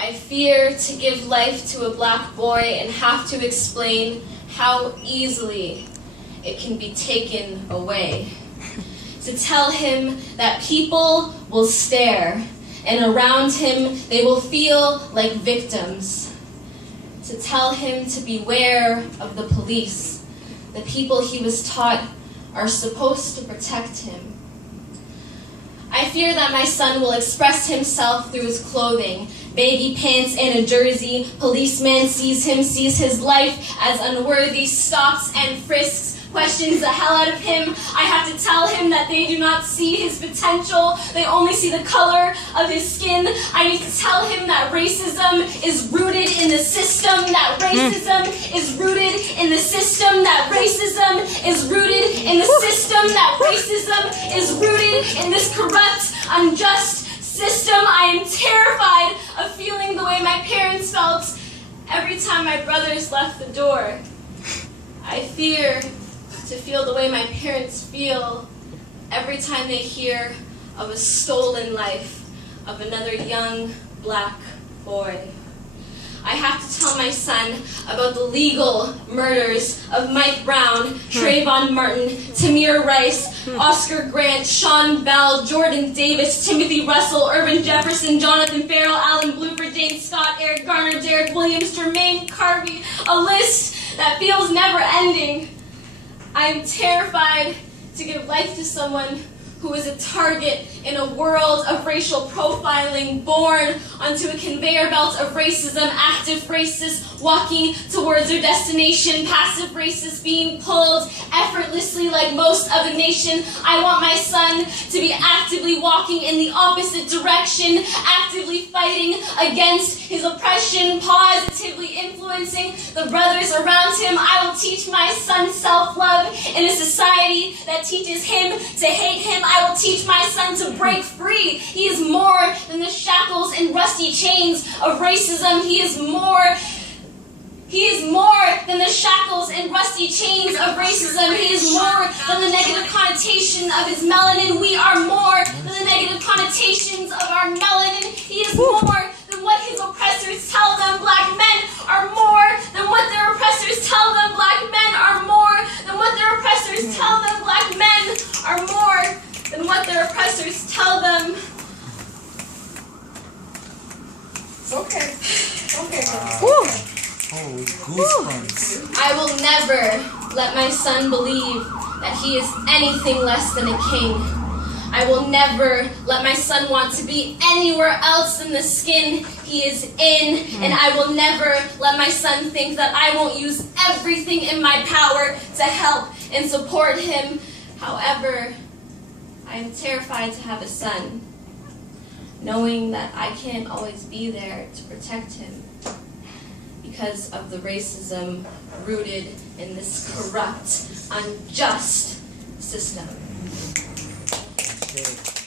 I fear to give life to a black boy and have to explain how easily it can be taken away. To tell him that people will stare, and around him they will feel like victims. To tell him to beware of the police, the people he was taught are supposed to protect him. I fear that my son will express himself through his clothing. Baggy pants and a jersey. Policeman sees him, sees his life as unworthy, stops and frisks, questions the hell out of him. I have to tell him that they do not see his potential. They only see the color of his skin. I need to tell him that racism is rooted in the system, that racism is rooted in the system, that racism is rooted in the system, that racism is rooted in this corrupt, unjust system. I am terrified of feeling the way my parents felt every time my brothers left the door. I fear to feel the way my parents feel every time they hear of a stolen life of another young black boy. I have to tell my son about the legal murders of Mike Brown, Trayvon Martin, Tamir Rice, Oscar Grant, Sean Bell, Jordan Davis, Timothy Russell, Irvin Jefferson, Jonathan Farrell, Alan Blooper, James Scott, Eric Garner, Derek Williams, Jermaine Carvey, a list that feels never ending. I am terrified to give life to someone who is a target in a world of racial profiling, born onto a conveyor belt of racism, active racists walking towards their destination, passive racists being pulled effortlessly like most of the nation. I want my son to be actively walking in the opposite direction, actively fighting against his oppression, positively influencing the brothers around him. I will teach my son self-love in a society that teaches him to hate him. I will teach my son to break free. He is more than the shackles and rusty chains of racism. He is more than the shackles and rusty chains of racism. He is more than the negative connotation of his melanin. We are more than the negative connotations of our melanin. He is more than what his oppressors tell them. Black men are more than what their oppressors tell them. Black men are more than what their oppressors tell them. Black men are more than what their oppressors tell them. It's okay. Okay. Oh, goosebumps. I will never let my son believe that he is anything less than a king. I will never let my son want to be anywhere else than the skin he is in. And I will never let my son think that I won't use everything in my power to help and support him. However, I am terrified to have a son, knowing that I can't always be there to protect him because of the racism rooted in this corrupt, unjust system. Okay.